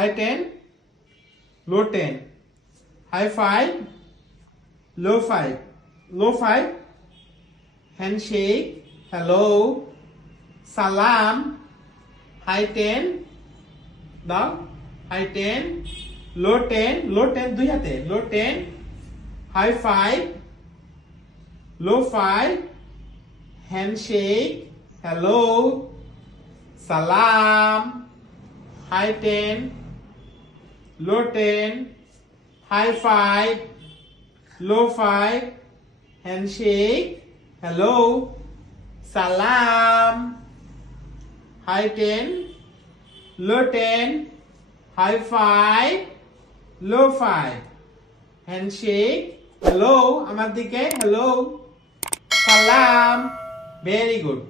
high 10, low 10, high 5, low 5, low 5, handshake, hello, salam, high 10, down, high 10, low 10, low 10 দুই হাতে, low 10, high 5, low 5, handshake, hello, salam, high 10, low 10, high 5, low 5, handshake, hello, salam, high 10, low 10, high 5, low 5, handshake, hello, আমার দিকে, hello, salam, very good.